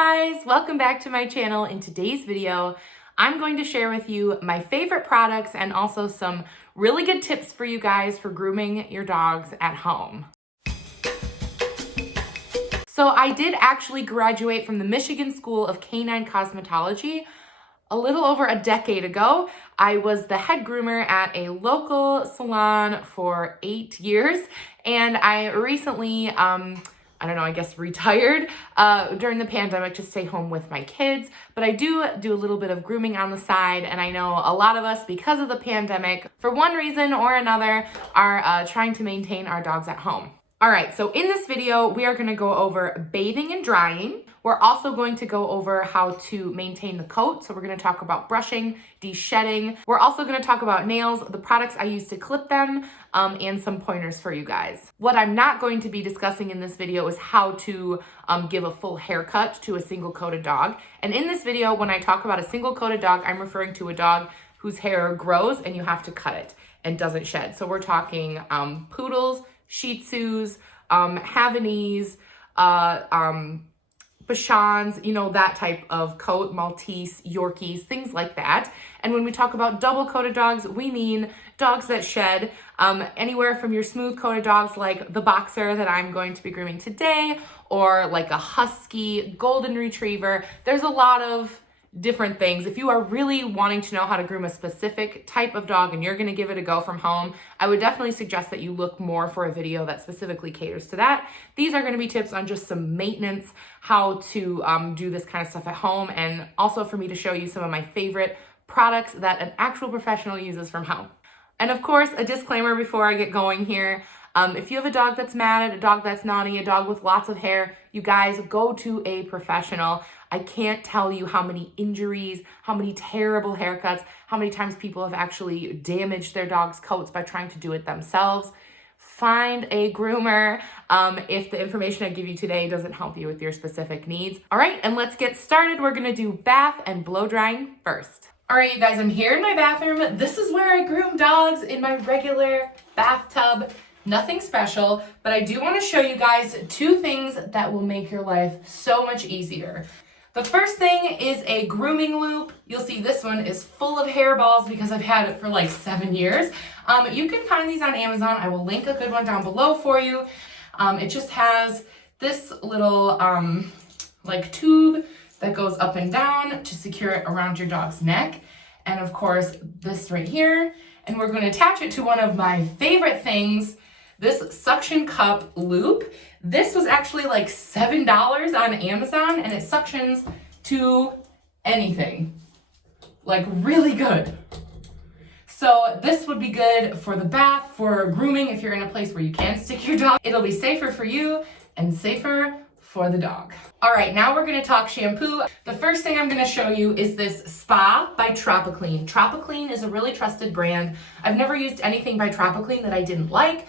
guys, welcome back to my channel. In today's video, I'm going to share with you my favorite products and also some really good tips for you guys for grooming your dogs at home. So I did actually graduate from the Michigan School of Canine Cosmetology a little over a decade ago. I was the head groomer at a local salon for 8 years, and I recently, I guess retired during the pandemic to stay home with my kids. But I do a little bit of grooming on the side, and I know a lot of us, because of the pandemic, for one reason or another, are trying to maintain our dogs at home. All right, so in this video, we are gonna go over bathing and drying. We're also going to go over how to maintain the coat. So we're gonna talk about brushing, de-shedding. We're also gonna talk about nails, the products I use to clip them, and some pointers for you guys. What I'm not going to be discussing in this video is how to give a full haircut to a single coated dog. And in this video, when I talk about a single coated dog, I'm referring to a dog whose hair grows and you have to cut it and doesn't shed. So we're talking poodles, Shih Tzus, Havanese, Bichons, you know, that type of coat, Maltese, Yorkies, things like that. And when we talk about double coated dogs, we mean dogs that shed, anywhere from your smooth coated dogs like the boxer that I'm going to be grooming today, or like a husky, golden retriever. There's a lot of different things. If you are really wanting to know how to groom a specific type of dog and you're going to give it a go from home, I would definitely suggest that you look more for a video that specifically caters to that. These are going to be tips on just some maintenance, how to do this kind of stuff at home, and also for me to show you some of my favorite products that an actual professional uses from home. And of course, a disclaimer before I get going here. If you have a dog that's mad, a dog that's naughty, a dog with lots of hair, you guys go to a professional. I can't tell you how many injuries, how many terrible haircuts, how many times people have actually damaged their dog's coats by trying to do it themselves. Find a groomer if the information I give you today doesn't help you with your specific needs. All right, and let's get started. We're gonna do bath and blow drying first. All right, you guys, I'm here in my bathroom. This is where I groom dogs in my regular bathtub. Nothing special, but I do want to show you guys two things that will make your life so much easier. The first thing is a grooming loop. You'll see this one is full of hairballs because I've had it for like 7 years. You can find these on Amazon. I will link a good one down below for you. It just has this little like tube that goes up and down to secure it around your dog's neck. And of course, this right here. And we're going to attach it to one of my favorite things, this suction cup loop. This was actually like $7 on Amazon, and it suctions to anything, like really good. So this would be good for the bath, for grooming if you're in a place where you can stick your dog. It'll be safer for you and safer for the dog. All right, now we're gonna talk shampoo. The first thing I'm gonna show you is this Spa by Tropiclean. Tropiclean is a really trusted brand. I've never used anything by Tropiclean that I didn't like.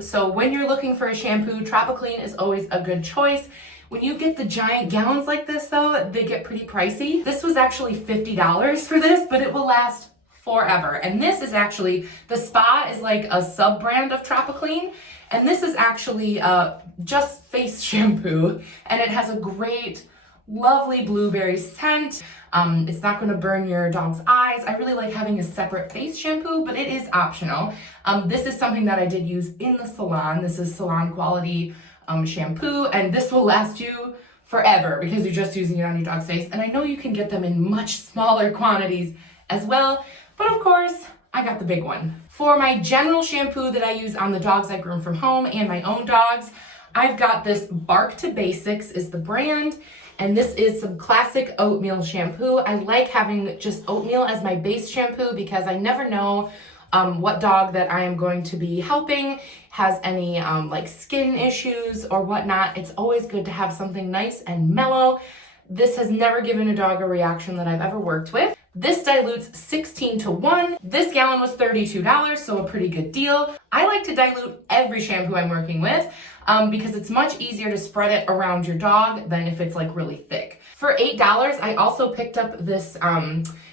So when you're looking for a shampoo, Tropiclean is always a good choice. When you get the giant gallons like this though, they get pretty pricey. This was actually $50 for this, but it will last forever. And this is actually, the Spa is like a sub-brand of Tropiclean. And this is actually just face shampoo, and it has a great, lovely blueberry scent. It's not going to burn your dog's eyes. I really like having a separate face shampoo, but it is optional. This is something that I did use in the salon. This is salon quality shampoo, and this will last you forever because you're just using it on your dog's face. And I know you can get them in much smaller quantities as well, but of course, I got the big one. For my general shampoo that I use on the dogs I groom from home and my own dogs, I've got this Bark to Basics is the brand, and this is some classic oatmeal shampoo. I like having just oatmeal as my base shampoo because I never know what dog that I am going to be helping has any like skin issues or whatnot. It's always good to have something nice and mellow. This has never given a dog a reaction that I've ever worked with. This dilutes 16 to 1. This gallon was $32, so a pretty good deal. I like to dilute every shampoo I'm working with because it's much easier to spread it around your dog than if it's like really thick. For $8, I also picked up this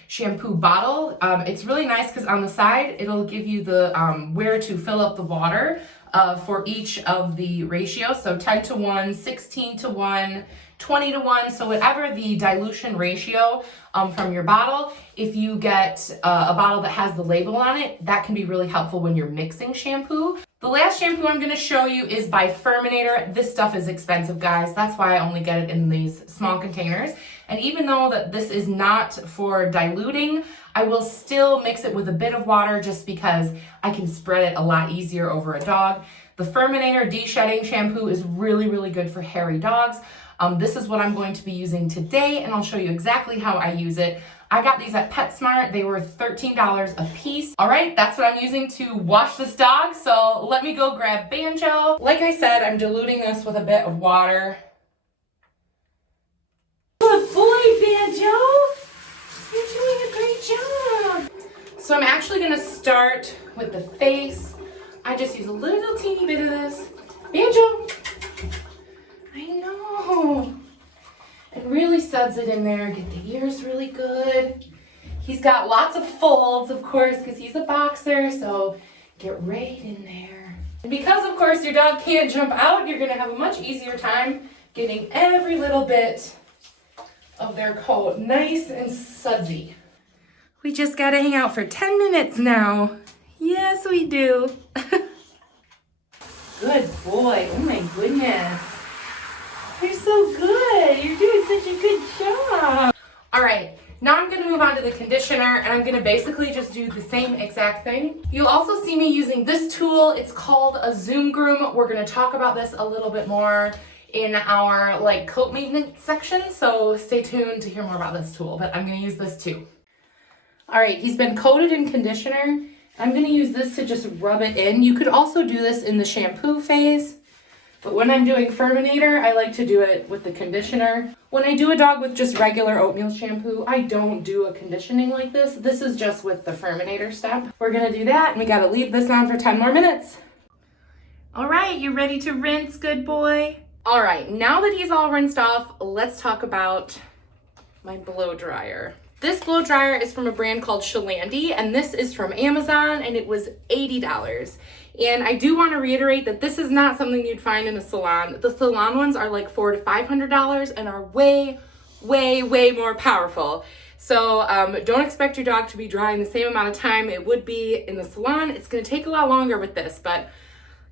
shampoo bottle. It's really nice because on the side, it'll give you the where to fill up the water for each of the ratios. So 10 to 1, 16 to 1, 20-to-1. So whatever the dilution ratio from your bottle, if you get a bottle that has the label on it, that can be really helpful when you're mixing shampoo. The last shampoo I'm going to show you is by Furminator. This stuff is expensive, guys. That's why I only get it in these small containers. And even though that this is not for diluting, I will still mix it with a bit of water just because I can spread it a lot easier over a dog. The Furminator de-shedding shampoo is really, really good for hairy dogs. This is what I'm going to be using today, and I'll show you exactly how I use it. I got these at PetSmart. They were $13 a piece. All right, that's what I'm using to wash this dog. So let me go grab Banjo. Like I said, I'm diluting this with a bit of water. Good boy, Banjo. You're doing a great job. So I'm actually gonna start with the face. I just use a little teeny bit of this. Banjo. I know. And really suds it in there. Get the ears really good. He's got lots of folds, of course, because he's a boxer, so get right in there. And because, of course, your dog can't jump out, you're gonna have a much easier time getting every little bit of their coat nice and sudsy. We just gotta hang out for 10 minutes now. Yes, we do. Good boy. Oh my goodness. You're so good. You're doing such a good job. All right, now I'm gonna move on to the conditioner, and I'm gonna basically just do the same exact thing. You'll also see me using this tool. It's called a Zoom Groom. We're gonna talk about this a little bit more in our coat maintenance section, so stay tuned to hear more about this tool, but I'm gonna use this too. All right, he's been coated in conditioner. I'm gonna use this to just rub it in. You could also do this in the shampoo phase, but when I'm doing Furminator, I like to do it with the conditioner. When I do a dog with just regular oatmeal shampoo, I don't do a conditioning like this. This is just with the Furminator step. We're gonna do that, and we gotta leave this on for 10 more minutes. All right, you ready to rinse, good boy? All right, now that he's all rinsed off, let's talk about my blow dryer. This blow dryer is from a brand called Shalandy, and this is from Amazon, and it was $80. And I do want to reiterate that this is not something you'd find in a salon. The salon ones are like $400 to $500 and are way, way, way more powerful. So don't expect your dog to be drying the same amount of time it would be in the salon. It's going to take a lot longer with this, but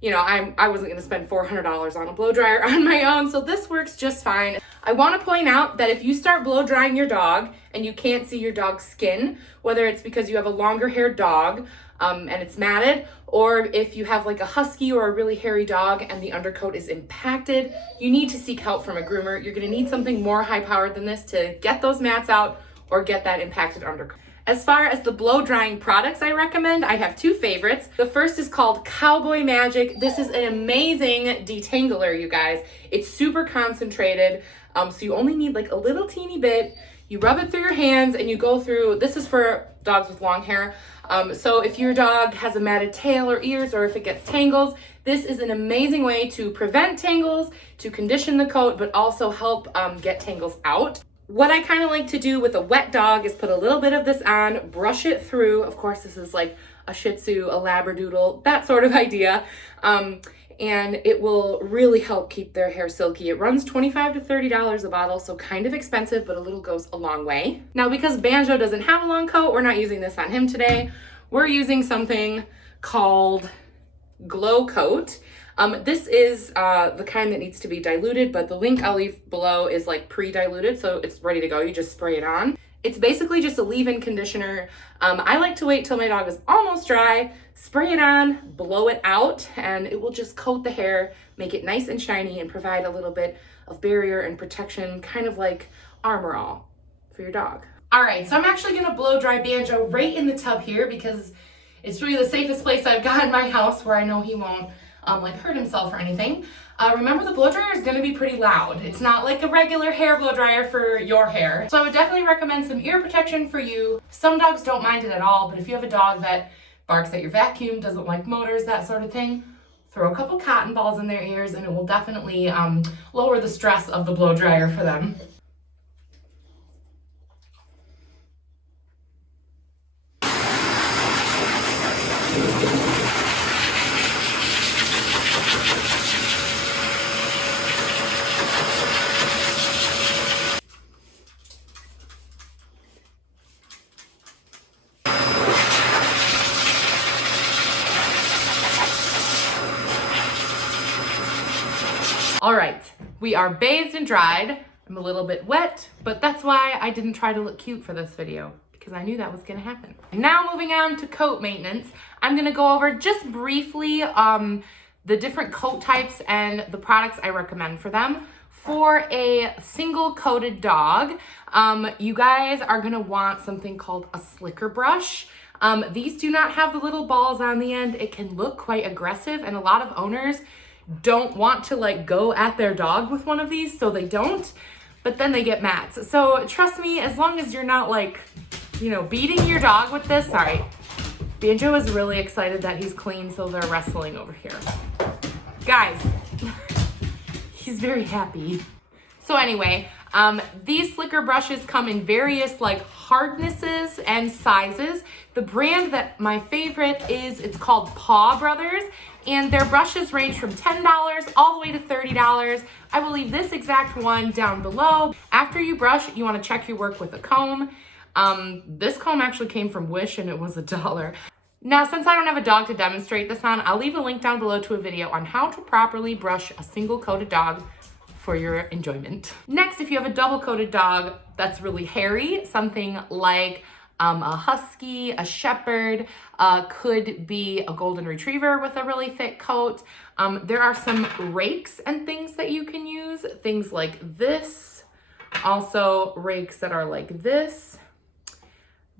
you know, I wasn't going to spend $400 on a blow dryer on my own, so this works just fine. I want to point out that if you start blow drying your dog and you can't see your dog's skin, whether it's because you have a longer haired dog and it's matted, or if you have like a husky or a really hairy dog and the undercoat is impacted, you need to seek help from a groomer. You're going to need something more high powered than this to get those mats out or get that impacted undercoat. As far as the blow drying products I recommend, I have two favorites. The first is called Cowboy Magic. This is an amazing detangler, you guys. It's super concentrated, so you only need like a little teeny bit. You rub it through your hands and you go through, this is for dogs with long hair. So if your dog has a matted tail or ears, or if it gets tangles, this is an amazing way to prevent tangles, to condition the coat, but also help get tangles out. What I kind of like to do with a wet dog is put a little bit of this on, brush it through. Of course, this is like a Shih Tzu, a Labradoodle, that sort of idea. And it will really help keep their hair silky. It runs $25 to $30 a bottle, so kind of expensive, but a little goes a long way. Now, because Banjo doesn't have a long coat, we're not using this on him today. We're using something called Glow Coat. This is the kind that needs to be diluted, but the link I'll leave below is like pre-diluted, so it's ready to go. You just spray it on. It's basically just a leave-in conditioner. I like to wait till my dog is almost dry, spray it on, blow it out, and it will just coat the hair, make it nice and shiny, and provide a little bit of barrier and protection, kind of like Armor All for your dog. All right, so I'm actually gonna blow dry Banjo right in the tub here because it's really the safest place I've got in my house where I know he won't hurt himself or anything. Remember, the blow dryer is going to be pretty loud. It's not like a regular hair blow dryer for your hair. So I would definitely recommend some ear protection for you. Some dogs don't mind it at all, but if you have a dog that barks at your vacuum, doesn't like motors, that sort of thing, throw a couple cotton balls in their ears and it will definitely lower the stress of the blow dryer for them. We are bathed and dried. I'm a little bit wet, but that's why I didn't try to look cute for this video, because I knew that was gonna happen. Now moving on to coat maintenance, I'm gonna go over just briefly the different coat types and the products I recommend for them. For a single coated dog, you guys are gonna want something called a slicker brush. These do not have the little balls on the end. It can look quite aggressive, and a lot of owners don't want to like go at their dog with one of these, so they don't, but then they get mad. So trust me, as long as you're not like, you know, beating your dog with this. Sorry, Banjo is really excited that he's clean, so they're wrestling over here. Guys, he's very happy. So anyway, these slicker brushes come in various like hardnesses and sizes. The brand that my favorite is, it's called Paw Brothers, and their brushes range from $10 all the way to $30. I will leave this exact one down below. After you brush, you want to check your work with a comb. This comb actually came from Wish and it was $1. Now, since I don't have a dog to demonstrate this on, I'll leave a link down below to a video on how to properly brush a single coated dog for your enjoyment. Next, if you have a double coated dog that's really hairy, something like a husky, a shepherd, could be a golden retriever with a really thick coat. There are some rakes and things that you can use, things like this. Also rakes that are like this.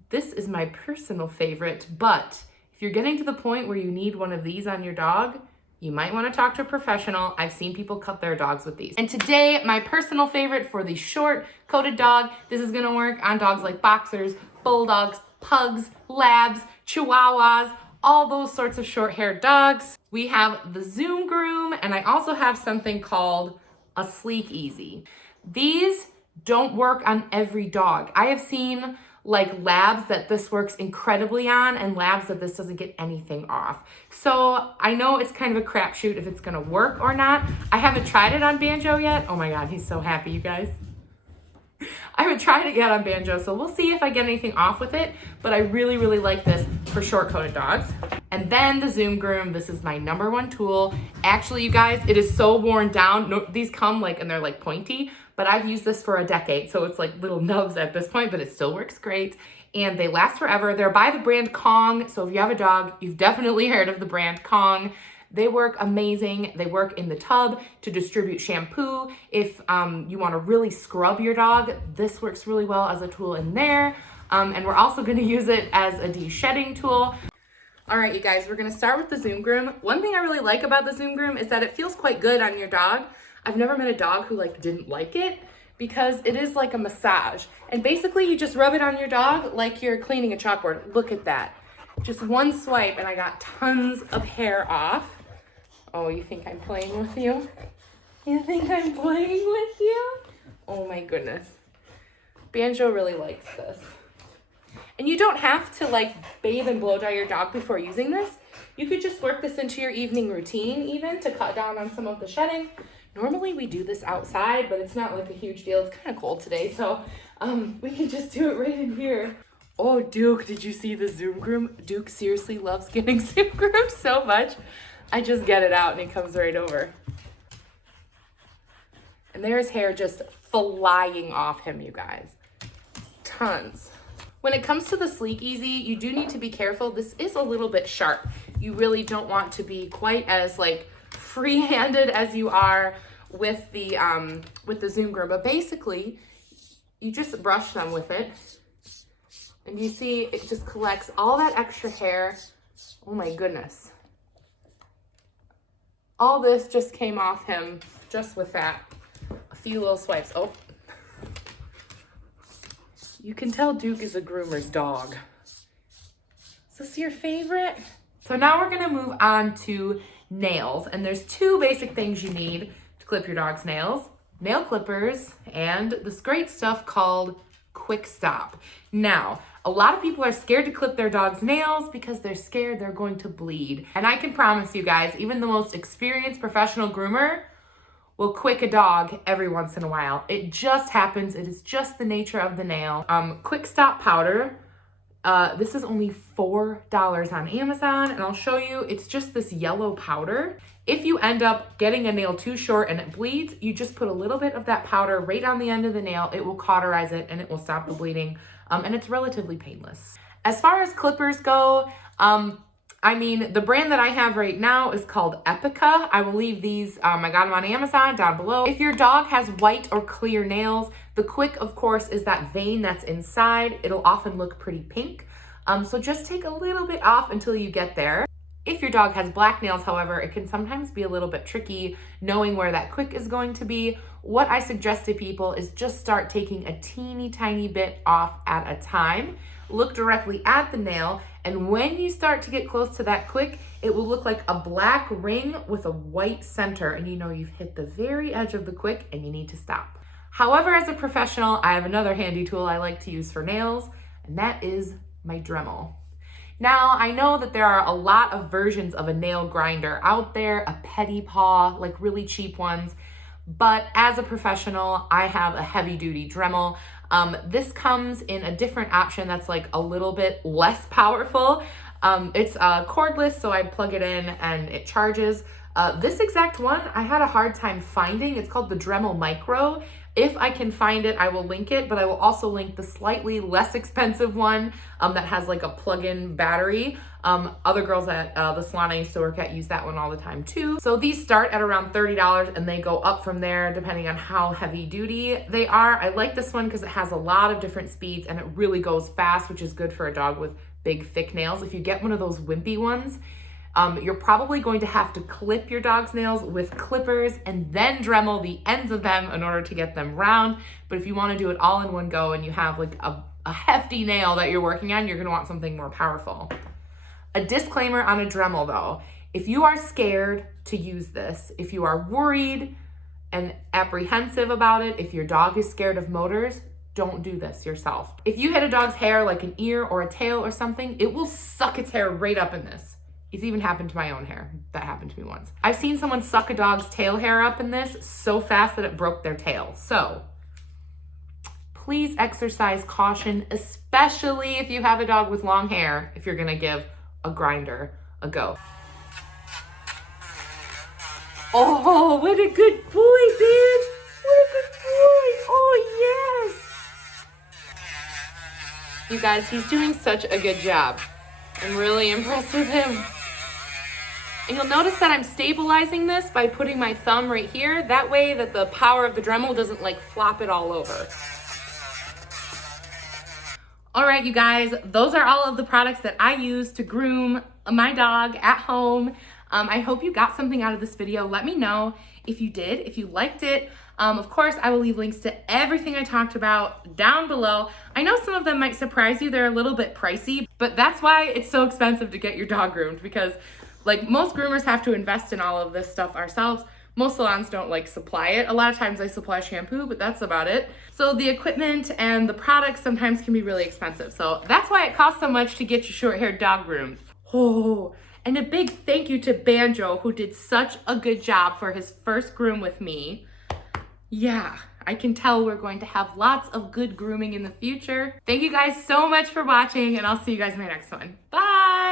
This is my personal favorite, but if you're getting to the point where you need one of these on your dog, you might want to talk to a professional. I've seen people cut their dogs with these. And today, my personal favorite for the short coated dog, this is gonna work on dogs like boxers, bulldogs, pugs, labs, chihuahuas, all those sorts of short-haired dogs. We have the Zoom Groom, and I also have something called a Sleek Easy. These don't work on every dog. I have seen like labs that this works incredibly on and labs that this doesn't get anything off. So I know it's kind of a crapshoot if it's gonna work or not. I haven't tried it on Banjo yet. Oh my God, he's so happy, you guys. I haven't tried it yet on Banjo, so we'll see if I get anything off with it, but I really, really like this for short-coated dogs. And then the Zoom Groom, this is my #1 tool. Actually, you guys, it is so worn down. No, these come like, and they're like pointy, but I've used this for a decade, so it's like little nubs at this point, but it still works great. And they last forever. They're by the brand Kong, so if you have a dog, you've definitely heard of the brand Kong. They work amazing. They work in the tub to distribute shampoo. If you want to really scrub your dog, this works really well as a tool in there. And we're also going to use it as a de-shedding tool. All right, you guys, we're going to start with the Zoom Groom. One thing I really like about the Zoom Groom is that it feels quite good on your dog. I've never met a dog who like didn't like it, because it is like a massage. And basically you just rub it on your dog like you're cleaning a chalkboard. Look at that. Just one swipe and I got tons of hair off. Oh, you think I'm playing with you? You think I'm playing with you? Oh my goodness. Banjo really likes this. And you don't have to like bathe and blow dry your dog before using this. You could just work this into your evening routine even to cut down on some of the shedding. Normally we do this outside, but it's not like a huge deal. It's kind of cold today, so we can just do it right in here. Oh, Duke, did you see the Zoom Groom? Duke seriously loves getting Zoom Groomed so much. I just get it out and it comes right over. And there's hair just flying off him, you guys. Tons. When it comes to the Sleek Easy, you do need to be careful. This is a little bit sharp. You really don't want to be quite as like free-handed as you are with the Zoom Groom. But basically, you just brush them with it. And you see it just collects all that extra hair. Oh my goodness. All this just came off him just with that. A few little swipes. Oh. You can tell Duke is a groomer's dog. Is this your favorite? So now we're gonna move on to nails. And there's two basic things you need to clip your dog's nails. Nail clippers and this great stuff called Quick Stop. Now, a lot of people are scared to clip their dog's nails because they're scared they're going to bleed. And I can promise you guys, even the most experienced professional groomer will quick a dog every once in a while. It just happens. It is just the nature of the nail. Quick Stop powder. This is only $4 on Amazon, and I'll show you. It's just this yellow powder, If you end up getting a nail too short and it bleeds, you just put a little bit of that powder right on the end of the nail. It will cauterize it and it will stop the bleeding, and it's relatively painless. As far as clippers go, I mean, the brand that I have right now is called Epica. I will leave these, I got them on Amazon down below. If your dog has white or clear nails, the quick, of course, is that vein that's inside. It'll often look pretty pink. So just take a little bit off until you get there. If your dog has black nails, however, it can sometimes be a little bit tricky knowing where that quick is going to be. What I suggest to people is just start taking a teeny tiny bit off at a time. Look directly at the nail, and when you start to get close to that quick, it will look like a black ring with a white center, and you know you've hit the very edge of the quick and you need to stop. However, as a professional, I have another handy tool I like to use for nails, and that is my Dremel. Now, I know that there are a lot of versions of a nail grinder out there, a petty paw, like really cheap ones, but as a professional, I have a heavy duty Dremel. This comes in a different option that's like a little bit less powerful. It's cordless, so I plug it in and it charges. This exact one, I had a hard time finding. It's called the Dremel Micro. If I can find it, I will link it, but I will also link the slightly less expensive one that has like a plug-in battery. Other girls at the salon I used to work at use that one all the time too. So these start at around $30 and they go up from there depending on how heavy duty they are. I like this one because it has a lot of different speeds and it really goes fast, which is good for a dog with big thick nails. If you get one of those wimpy ones, you're probably going to have to clip your dog's nails with clippers and then Dremel the ends of them in order to get them round. But if you want to do it all in one go and you have like a hefty nail that you're working on, you're going to want something more powerful. A disclaimer on a Dremel though, if you are scared to use this, if you are worried and apprehensive about it, if your dog is scared of motors, don't do this yourself. If you hit a dog's hair like an ear or a tail or something, it will suck its hair right up in this. It's even happened to my own hair. That happened to me once. I've seen someone suck a dog's tail hair up in this so fast that it broke their tail. So please exercise caution, especially if you have a dog with long hair, if you're gonna give a grinder a go. Oh, what a good boy, bitch. What a good boy. Oh, yes. You guys, he's doing such a good job. I'm really impressed with him. And you'll notice that I'm stabilizing this by putting my thumb right here. That way that the power of the Dremel doesn't like flop it all over. All right, you guys, those are all of the products that I use to groom my dog at home. I hope you got something out of this video. Let me know if you did, if you liked it. Of course, I will leave links to everything I talked about down below. I know some of them might surprise you. They're a little bit pricey, but that's why it's so expensive to get your dog groomed, because like most groomers have to invest in all of this stuff ourselves. Most salons don't like supply it. A lot of times I supply shampoo, but that's about it. So the equipment and the products sometimes can be really expensive. So that's why it costs so much to get your short-haired dog groomed. Oh, and a big thank you to Banjo, who did such a good job for his first groom with me. Yeah, I can tell we're going to have lots of good grooming in the future. Thank you guys so much for watching, and I'll see you guys in my next one. Bye!